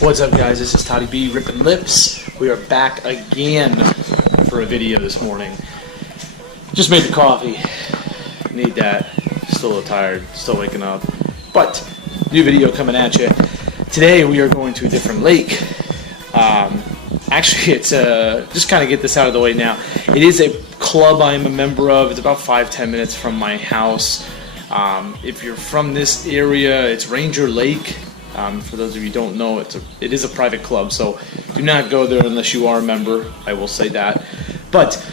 What's up, guys? This is Toddy B, Rippin Lips. We are back again for a video this morning. Just made the coffee. Need that. Still a little tired. Still waking up. But, new video coming at you. Today we are going to a different lake. Actually, it's just kind of get this out of the way now. It is a club I'm a member of. It's about 5-10 minutes from my house. If you're from this area, it's Ranger Lake. For those of you who don't know, it is a private club, so do not go there unless you are a member. I will say that. But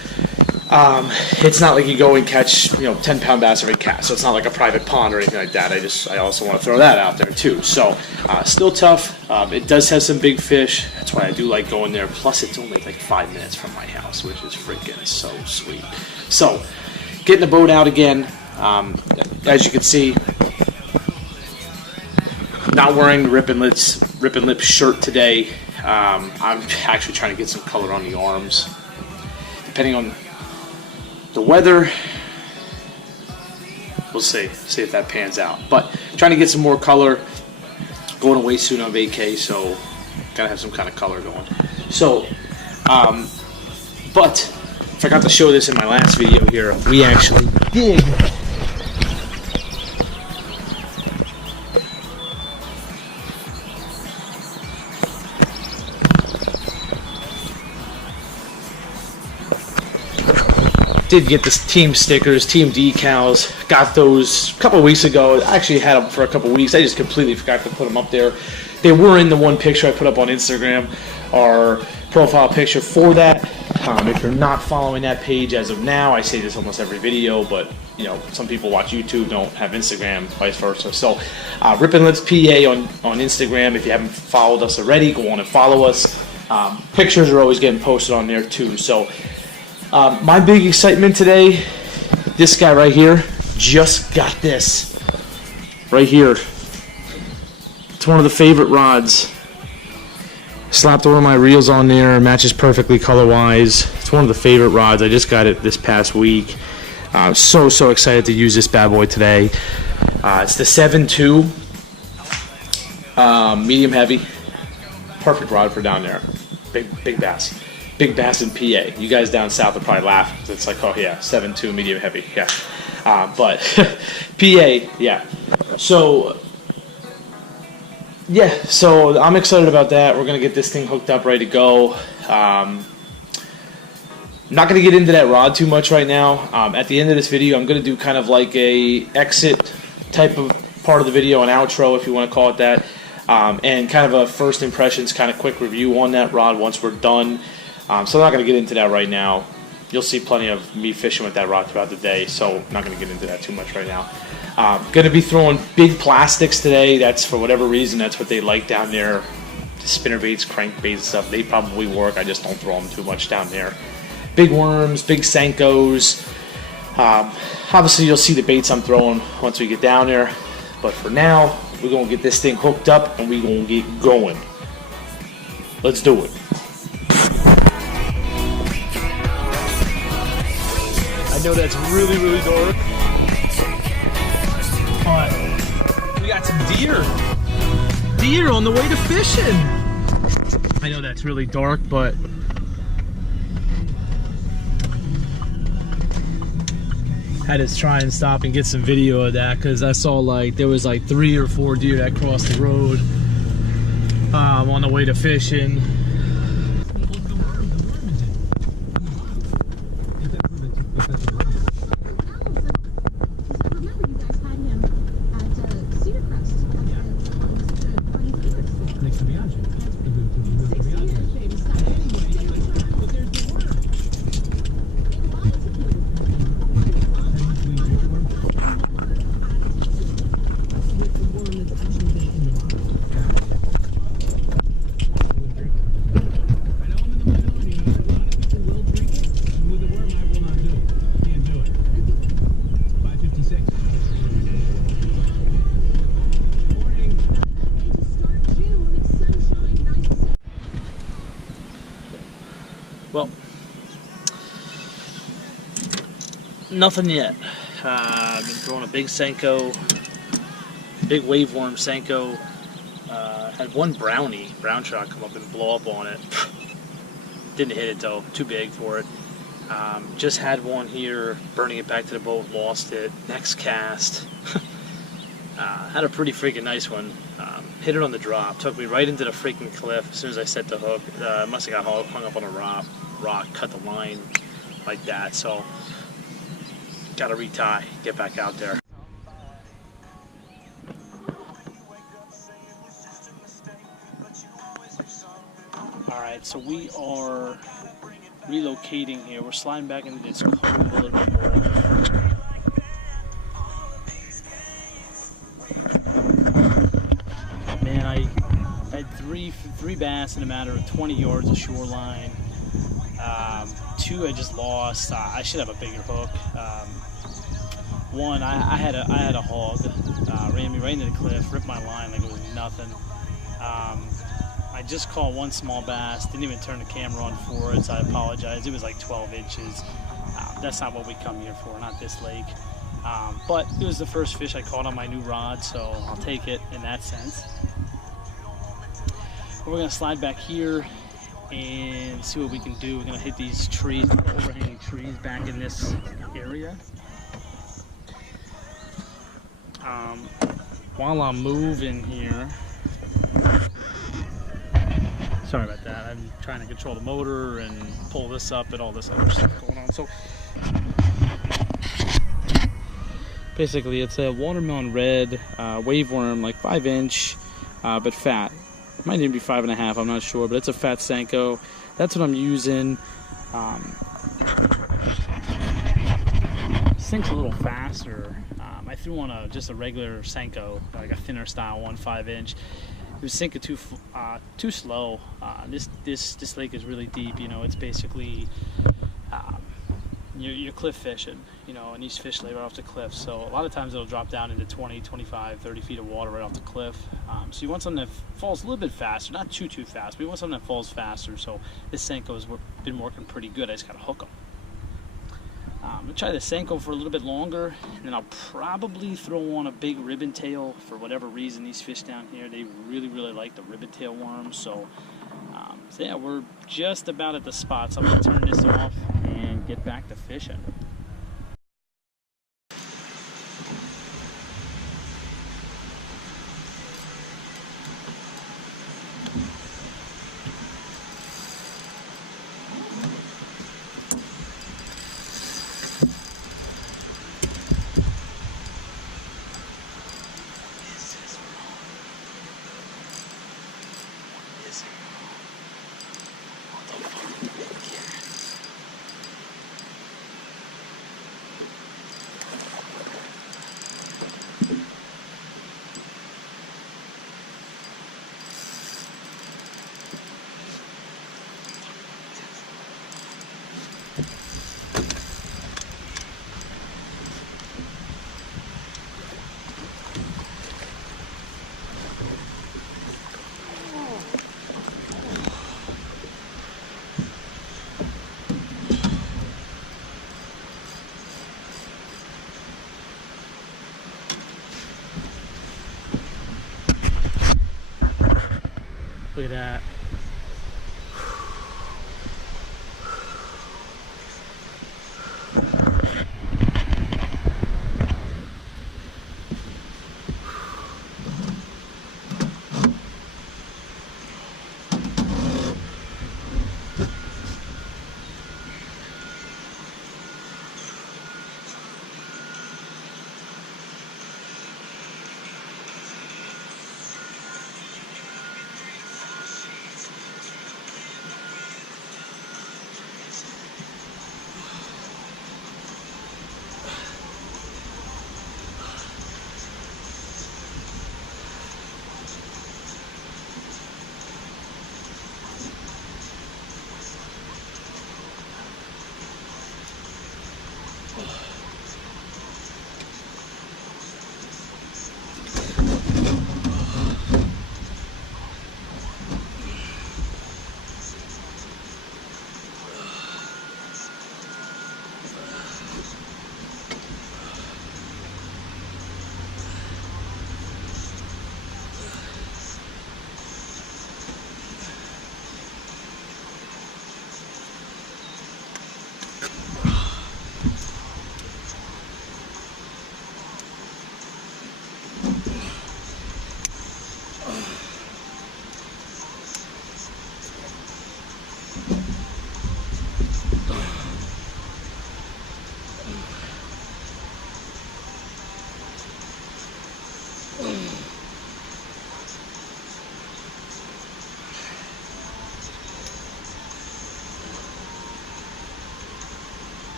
it's not like you go and catch 10-pound bass every cast, so it's not like a private pond or anything like that. I also want to throw that out there too. So still tough. It does have some big fish. That's why I do like going there. Plus, it's only like 5 minutes from my house, which is freaking so sweet. So getting the boat out again. As you can see, not wearing the Rippin Lips shirt today. I'm actually trying to get some color on the arms. Depending on the weather, we'll see if that pans out. But trying to get some more color. Going away soon on vacay, so gotta have some kind of color going. So, but forgot to show this in my last video here. We actually did get this team stickers, team decals. Got those a couple weeks ago. I actually had them for a couple weeks. I just completely forgot to put them up there. They were in the one picture I put up on Instagram, our profile picture for that. If you're not following that page as of now, I say this almost every video, but some people watch YouTube, don't have Instagram, vice versa. So Rippin Lips PA on Instagram. If you haven't followed us already, go on and follow us. Pictures are always getting posted on there too. So my big excitement today, this guy right here just got this right here. It's one of the favorite rods. Slapped one of my reels on there, matches perfectly color wise. It's one of the favorite rods. I just got it this past week. So excited to use this bad boy today. It's the 7.2 medium heavy. Perfect rod for down there. Big bass. Big bass in PA. You guys down south will probably laugh. It's like, oh yeah, 7.2 medium heavy. Yeah. But PA, yeah. So I'm excited about that. We're going to get this thing hooked up, ready to go. I'm not going to get into that rod too much right now. At the end of this video, I'm going to do kind of like a exit type of part of the video, an outro if you want to call it that, and kind of a first impressions, kind of quick review on that rod once we're done. So I'm not going to get into that right now. You'll see plenty of me fishing with that rod throughout the day, so I'm not going to get into that too much right now. Going to be throwing big plastics today. That's for whatever reason, that's what they like down there. Spinnerbaits, crankbaits and stuff, they probably work. I just don't throw them too much down there. Big worms, big Senkos. Obviously, you'll see the baits I'm throwing once we get down there. But for now, we're going to get this thing hooked up and we're going to get going. Let's do it. I know that's really dark, but we got some deer on the way to fishing. I know that's really dark, but had to try and stop and get some video of that because I saw there was 3 or 4 deer that crossed the road on the way to fishing. Well, nothing yet. I've been throwing a big Senko, big waveworm Senko, Had one brown trout come up and blow up on it. Didn't hit it though, too big for it. Just had one here, burning it back to the boat, lost it. Next cast, had a pretty freaking nice one. Hit it on the drop, took me right into the freaking cliff as soon as I set the hook. Must have got hung up on a rock, cut the line like that. So, gotta retie, get back out there. Alright, so we are relocating here. We're sliding back into this cove a little bit more. Man, I had three bass in a matter of 20 yards of shoreline. Two I just lost. I should have a bigger hook. One, I had a hog, ran me right into the cliff, ripped my line like it was nothing. I just caught one small bass, didn't even turn the camera on for it, so I apologize. It was like 12 inches. That's not what we come here for, not this lake. But it was the first fish I caught on my new rod, so I'll take it in that sense. We're gonna slide back here and see what we can do. We're gonna hit these trees, overhanging trees back in this area. While I'm moving here, sorry about that, I'm trying to control the motor and pull this up and all this other stuff going on. So basically it's a watermelon red wave worm, like 5-inch, but fat. It might even be 5.5, I'm not sure, but it's a fat Senko. That's what I'm using. Sinks a little faster. I threw on just a regular Senko, like a thinner style one, 5-inch. It was sinking too slow. This lake is really deep. You know, it's basically you're cliff fishing. You know, and these fish lay right off the cliff. So a lot of times it'll drop down into 20, 25, 30 feet of water right off the cliff. So you want something that falls a little bit faster, not too fast, but you want something that falls faster. So this Senko's been working pretty good. I just gotta hook them. I'm going to try the Senko for a little bit longer, and then I'll probably throw on a big ribbon tail. For whatever reason, these fish down here, they really like the ribbon tail worms. So yeah, we're just about at the spot. So I'm going to turn this off and get back to fishing. Look at that.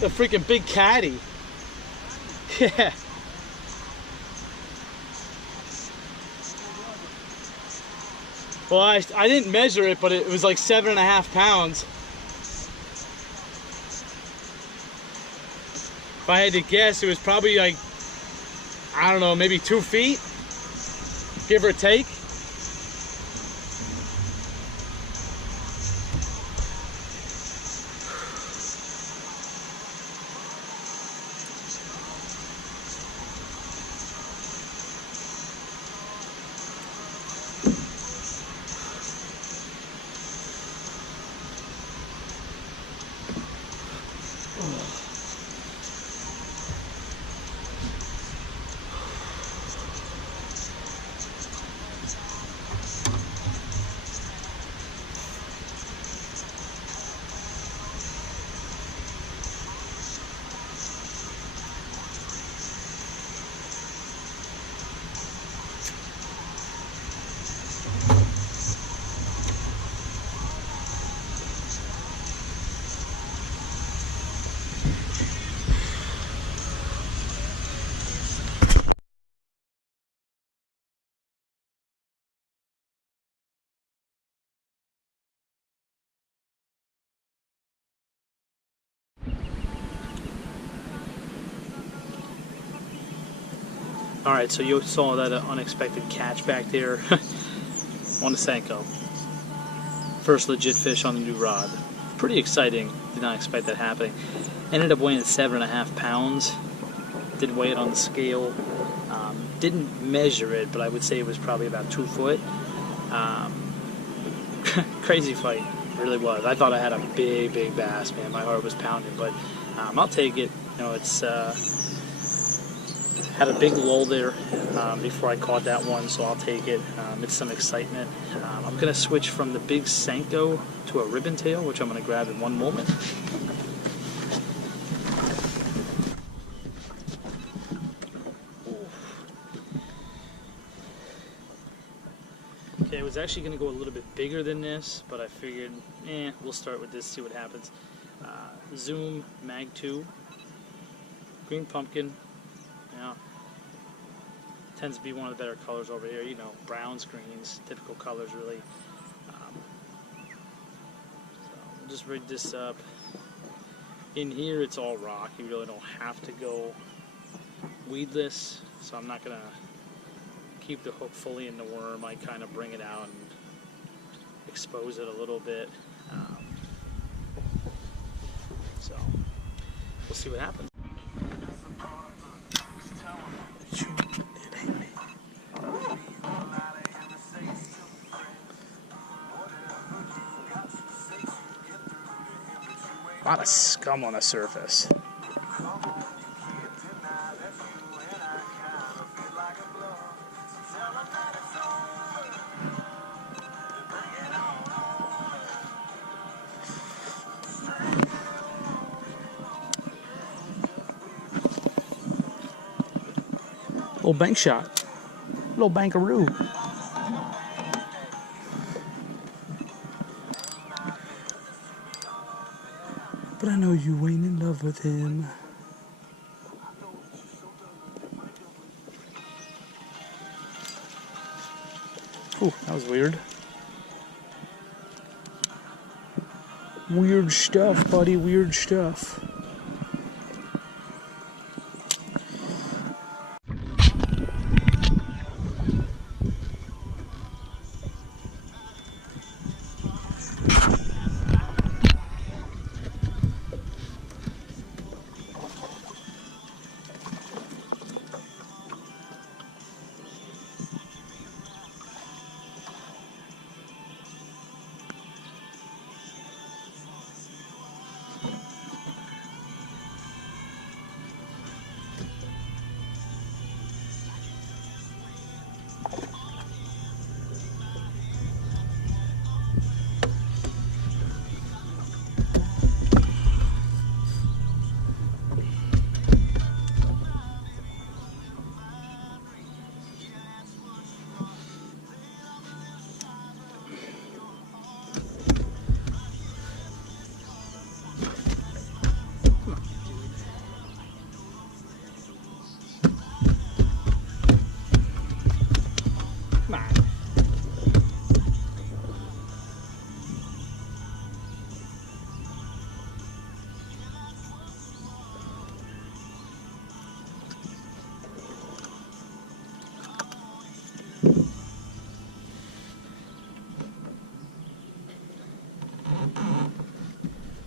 The freaking big caddy. Yeah. Well, I didn't measure it, but it was like 7.5 pounds. If I had to guess, it was probably like, I don't know, maybe 2 feet, give or take. Alright, so you saw that unexpected catch back there on the Senko. First legit fish on the new rod. Pretty exciting. Did not expect that happening. Ended up weighing 7.5 pounds. Did weigh it on the scale. Didn't measure it, but I would say it was probably about 2 foot. Crazy fight. Really was. I thought I had a big, big bass, man. My heart was pounding, but I'll take it. You know, it's had a big lull there before I caught that one, so I'll take it. It's some excitement. I'm going to switch from the big Senko to a ribbon tail, which I'm going to grab in one moment. Okay, I was actually going to go a little bit bigger than this, but I figured, we'll start with this, see what happens. Zoom Mag 2, green pumpkin. Yeah, tends to be one of the better colors over here. You know, browns, greens, typical colors, really. So we'll just rig this up. In here, it's all rock. You really don't have to go weedless, so I'm not gonna keep the hook fully in the worm. I kind of bring it out and expose it a little bit. So we'll see what happens. A lot of scum on the surface. Little bank shot. Little bankaroo. But I know you ain't in love with him. Ooh, that was weird. Weird stuff, buddy. Weird stuff.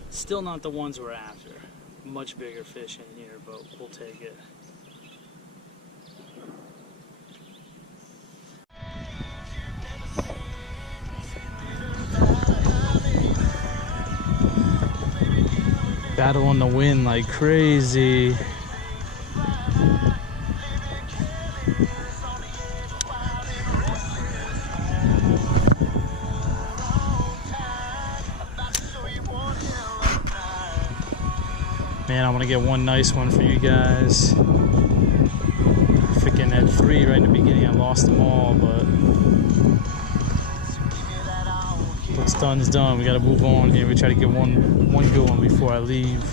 Still not the ones we're after. Much bigger fish in here, but we'll take it. Battle in the wind like crazy. Man, I want to get one nice one for you guys. Freaking at 3 right in the beginning, I lost them all, but what's done's done. We got to move on here. We try to get one good one before I leave.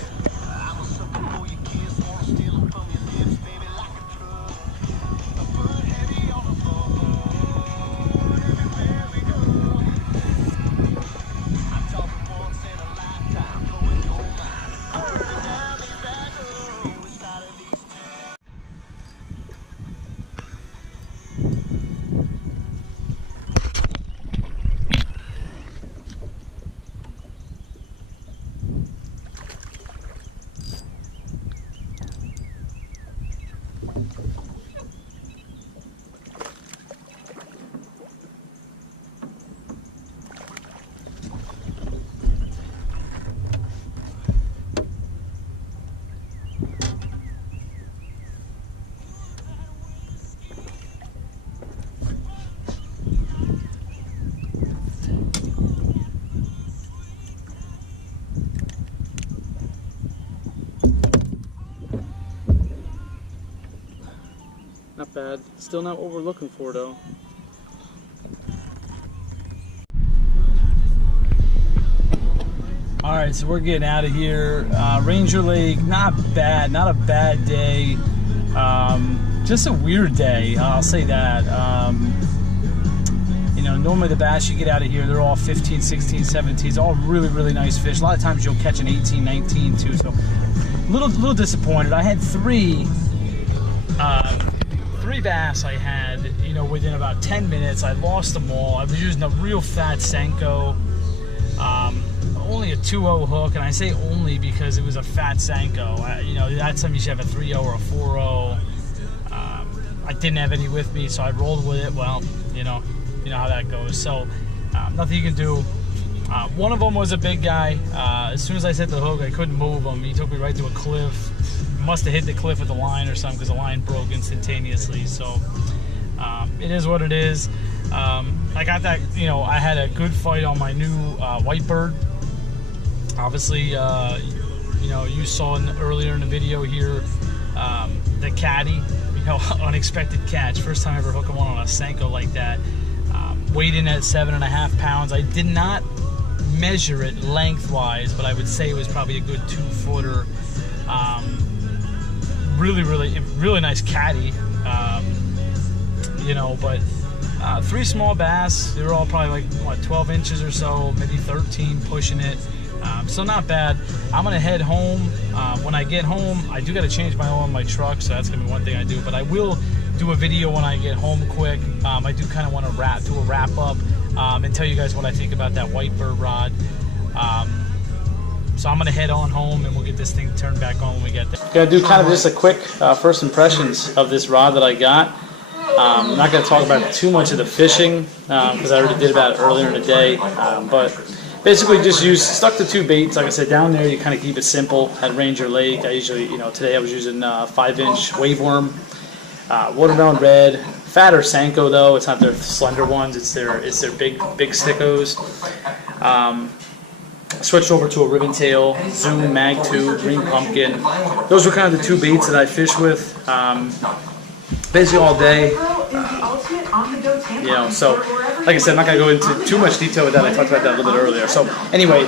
Not bad. Still not what we're looking for, though. Alright, so we're getting out of here. Ranger Lake, not bad. Not a bad day. Just a weird day, I'll say that. You know, normally the bass you get out of here, they're all 15, 16, 17s. All really, really nice fish. A lot of times you'll catch an 18, 19 too. So, little disappointed. I had 3 3 bass I had, you know, within about 10 minutes. I lost them all. I was using a real fat Senko, only a 2.0 hook, and I say only because it was a fat Senko. You know, that time you should have a 3.0 or a 4.0. I didn't have any with me, so I rolled with it. Well, you know how that goes. So nothing you can do. One of them was a big guy. As soon as I set the hook, I couldn't move him. He took me right to a cliff. Must have hit the cliff with the line or something, because the line broke instantaneously. So it is what it is. I got that, you know, I had a good fight on my new Whitebird. Obviously, you know, you saw earlier in the video here, the caddy, you know, unexpected catch. First time I ever hooking one on a Senko like that. Weighed in at 7.5 pounds. I did not measure it lengthwise, but I would say it was probably a good 2-footer. Really nice caddy. You know, but 3 small bass. They were all probably like, what, 12 inches or so, maybe 13, pushing it. So not bad. I'm gonna head home. When I get home, I do gotta change my oil in my truck, so that's gonna be one thing I do. But I will do a video when I get home quick. I do kind of want to do a wrap up and tell you guys what I think about that Whitebird rod. So I'm gonna head on home and we'll get this thing turned back on when we get there. Gonna do kind of just a quick first impressions of this rod that I got. I'm not gonna talk about too much of the fishing because I already did about it earlier in the day, but basically just stuck to 2 baits. Like I said, down there you kind of keep it simple at Ranger Lake. I usually, you know, today I was using 5-inch waveworm, watermelon red, fatter Senko though. It's not their slender ones. It's their big stickos. Switched over to a ribbon tail, Zoom, Mag 2, green pumpkin. Those were kind of the 2 baits that I fish with basically all day. You know, so like I said, I'm not gonna go into too much detail with that. I talked about that a little bit earlier. So anyway,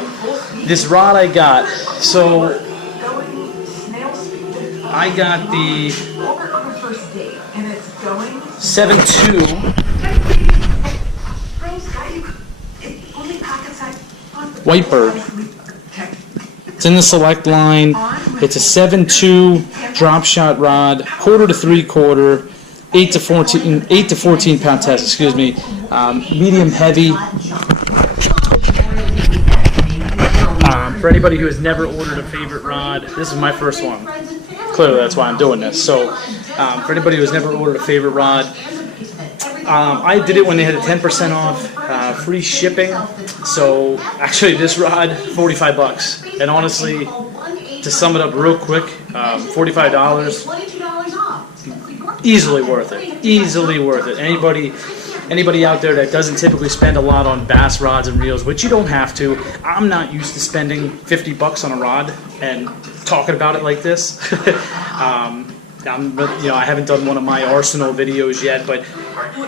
this rod I got. So I got the 7.2 Whitebird. It's in the select line. It's a 7.2 drop shot rod, 1/4 to 3/4, 8 to 14 pound test. Excuse me. Medium heavy. For anybody who has never ordered a favorite rod, this is my first one. Clearly, that's why I'm doing this. So, for anybody who has never ordered a favorite rod, I did it when they had a 10% off, free shipping. So actually this rod, $45. And honestly, to sum it up real quick, $45, easily worth it. Easily worth it. Anybody out there that doesn't typically spend a lot on bass rods and reels, which you don't have to. I'm not used to spending $50 on a rod and talking about it like this. I haven't done one of my arsenal videos yet, but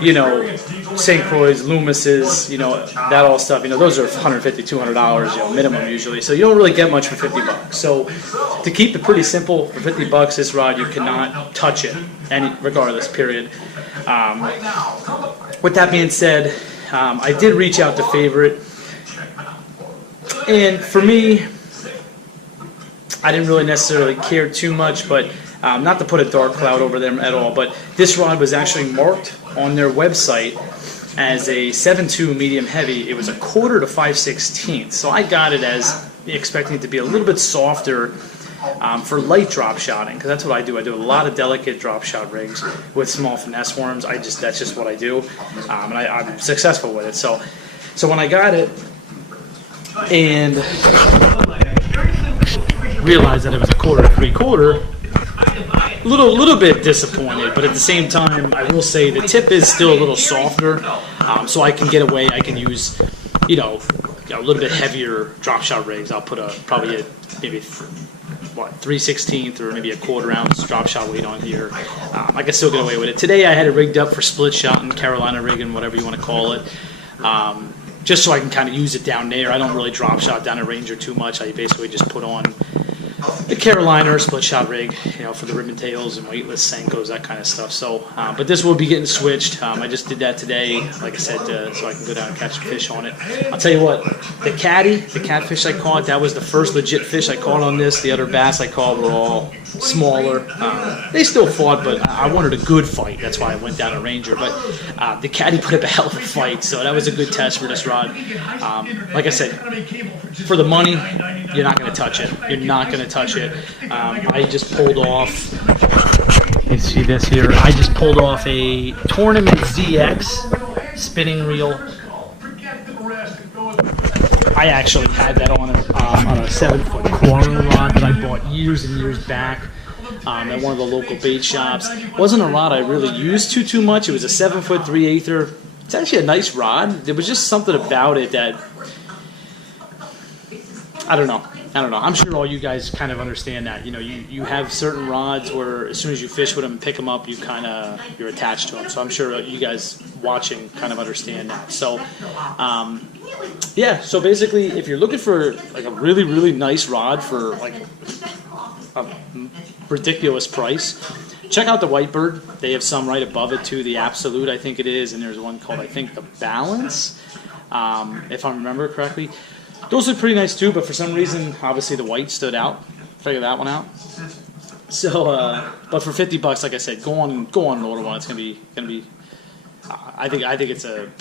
you know, St. Croix, Loomis's, you know, that all stuff, you know, those are $150, $200, you know, minimum usually. So you don't really get much for $50. So to keep it pretty simple, for $50, this rod, you cannot touch it, regardless, period. With that being said, I did reach out to Favorite, and for me, I didn't really necessarily care too much, but not to put a dark cloud over them at all, but this rod was actually marked on their website as a 7.2 medium heavy. It was 1/4 to 5/16, so I got it as expecting it to be a little bit softer for light drop shotting, because that's what I do. I do a lot of delicate drop shot rigs with small finesse worms. That's just what I do, and I'm successful with it. So when I got it and realized that it was 1/4 to 3/4, a little bit disappointed, but at the same time, I will say the tip is still a little softer, so I can get away. I can use, you know, a little bit heavier drop shot rigs. I'll put maybe 3/16 or maybe a 1/4 ounce drop shot weight on here. I can still get away with it. Today I had it rigged up for split shot and Carolina rigging, whatever you want to call it. Just so I can kind of use it down there. I don't really drop shot down at Ranger too much. I basically just put on the Carolina or split shot rig, for the ribbon tails and weightless Senkos, that kind of stuff. So, but this will be getting switched. I just did that today, like I said, so I can go down and catch a fish on it. I'll tell you what, the catfish I caught, that was the first legit fish I caught on this. The other bass I caught were all smaller. They still fought, but I wanted a good fight. That's why I went down a Ranger. But the caddy put up a hell of a fight, so that was a good test for this rod. Like I said, for the money, you're not going to touch it. You're not going to touch it. I just pulled off, you see this here, I just pulled off a Tournament ZX spinning reel. I actually had that on a 7-foot coral rod that I bought years and years back at one of the local bait shops. It wasn't a rod I really used too much. It was a 7-foot 3/8. It's actually a nice rod. There was just something about it that, I don't know. I'm sure all you guys kind of understand that. You have certain rods where as soon as you fish with them and pick them up, you're attached to them. So I'm sure you guys watching kind of understand that. So, yeah. So basically, if you're looking for like a really, really nice rod for like a ridiculous price, check out the Whitebird. They have some right above it too. The Absolute, I think it is, and there's one called, I think, the Balance, if I remember correctly. Those look pretty nice too, but for some reason, obviously the white stood out. Figure that one out. So, but for $50, like I said, go on and order one. It's gonna be. I think it's a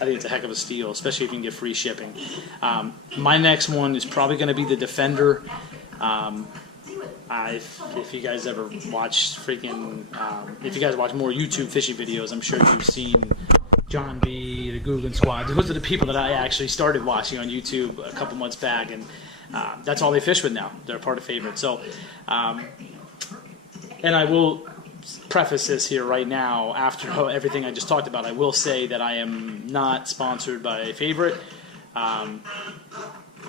heck of a steal, especially if you can get free shipping. My next one is probably gonna be the Defender. If you guys ever watch if you guys watch more YouTube fishing videos, I'm sure you've seen John B, the Googling Squad. Those are the people that I actually started watching on YouTube a couple months back, and that's all they fish with now. They're part of Favorite. So, and I will preface this here right now, after everything I just talked about, I will say that I am not sponsored by Favorite.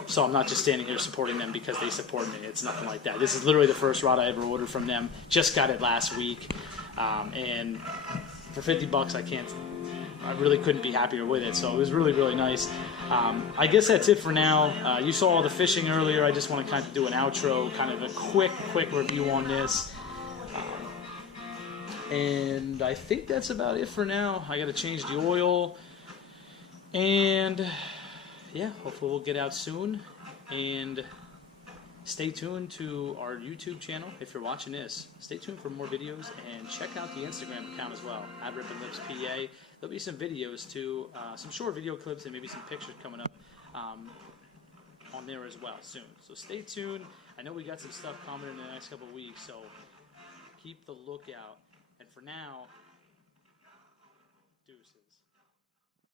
So I'm not just standing here supporting them because they support me. It's nothing like that. This is literally the first rod I ever ordered from them. Just got it last week, and for $50, I really couldn't be happier with it. So it was really, really nice. I guess that's it for now. You saw all the fishing earlier. I just want to kind of do an outro, kind of a quick review on this. And I think that's about it for now. I got to change the oil, and yeah, hopefully we'll get out soon. And stay tuned to our YouTube channel if you're watching this. Stay tuned for more videos, and check out the Instagram account as well, @RippinLipsPA. There'll be some videos too, some short video clips and maybe some pictures coming up on there as well soon. So stay tuned. I know we got some stuff coming in the next couple of weeks, so keep the lookout. And for now, deuces.